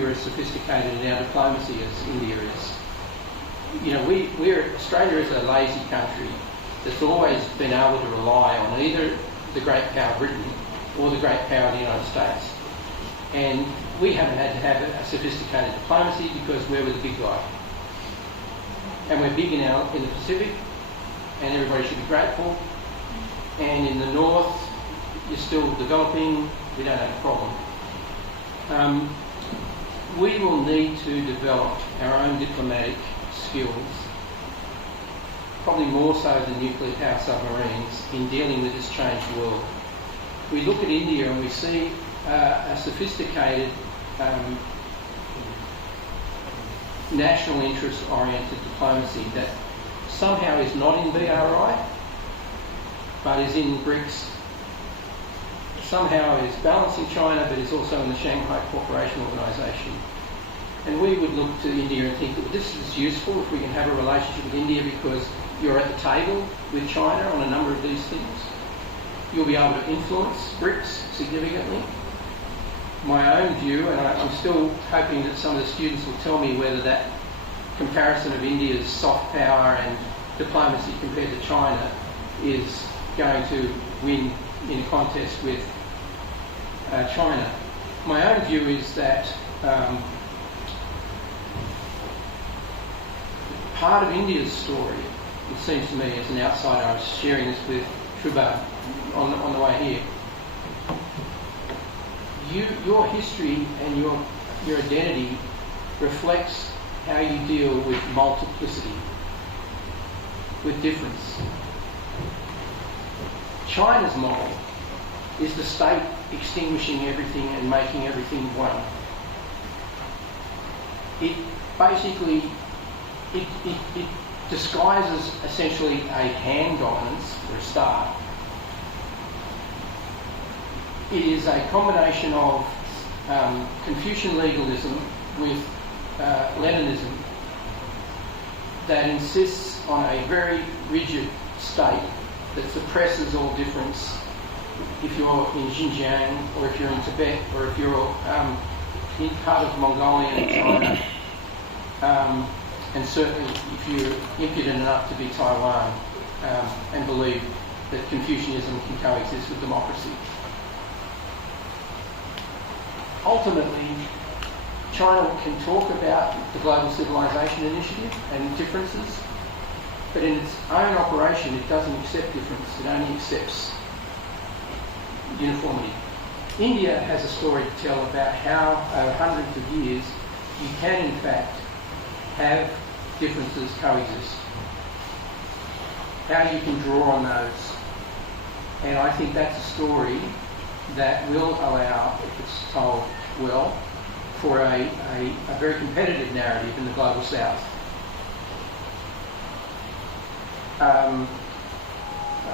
we're as sophisticated in our diplomacy as India is. You know, Australia is a lazy country that's always been able to rely on either the great power Britain or the great power of the United States. And we haven't had to have a sophisticated diplomacy because we're the big guy. And we're big in the Pacific, and everybody should be grateful. And in the north, you're still developing, we don't have a problem. We will need to develop our own diplomatic skills, probably more so than nuclear power submarines, in dealing with this changed world. We look at India and we see a sophisticated, national interest-oriented diplomacy that somehow is not in BRI, but is in BRICS. Somehow is balancing China, but is also in the Shanghai Cooperation Organisation. And we would look to India and think that this is useful if we can have a relationship with India because you're at the table with China on a number of these things. You'll be able to influence BRICS significantly. My own view, and I'm still hoping that some of the students will tell me whether that comparison of India's soft power and diplomacy compared to China is going to win in a contest with China. My own view is that part of India's story, it seems to me as an outsider, I was sharing this with Truba on the way here, your history and your identity reflects how you deal with multiplicity, with difference. China's model is the state extinguishing everything and making everything one. It basically, it disguises essentially a hand dominance for a start. It is a combination of Confucian legalism with Leninism that insists on a very rigid state that suppresses all difference if you're in Xinjiang or if you're in Tibet or if you're in part of Mongolia and China, and certainly if you're impudent enough to be Taiwan and believe that Confucianism can coexist with democracy. Ultimately, China can talk about the Global Civilization Initiative and differences, but in its own operation it doesn't accept difference, it only accepts uniformity. India has a story to tell about how over hundreds of years you can in fact have differences coexist, how you can draw on those. And I think that's a story that will allow, if it's told well, for a very competitive narrative in the Global South.